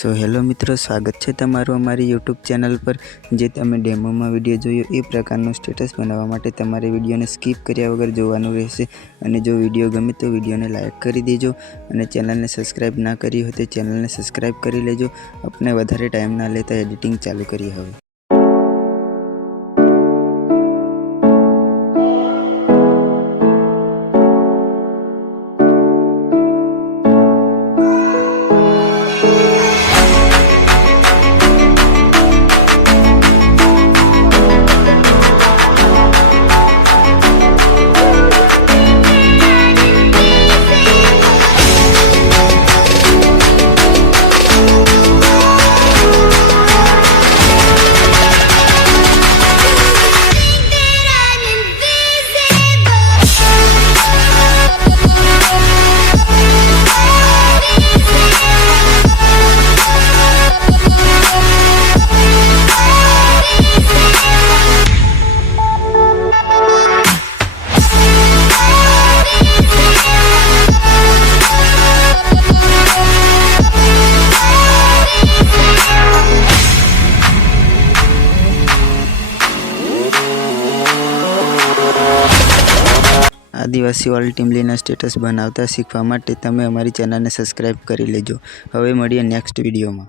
So hello मित्रों, स्वागत है तमारू अमारी यूट्यूब चैनल पर। जे तमे डेमो में विडियो जोयो ए प्रकारनो स्टेटस बनावा माटे तमारे विडियो ने स्कीप कर्या वगर जोवानुं रहेशे। अने जो विडियो गमे तो विडियो ने लाइक करी देजो अने चैनल ने सब्सक्राइब ना करी हो तो चैनल ने सब्सक्राइब करी लेजो। अपने वधारे टाइम ना लेता एडिटिंग चालू करिए हवे। आदिवासी वाली टीमलीना स्टेटस बनावता शीखवा माटे तमे अमारी चेनल ने सब्सक्राइब करी लेजो। हवे मळीए नेक्स्ट विडियो में।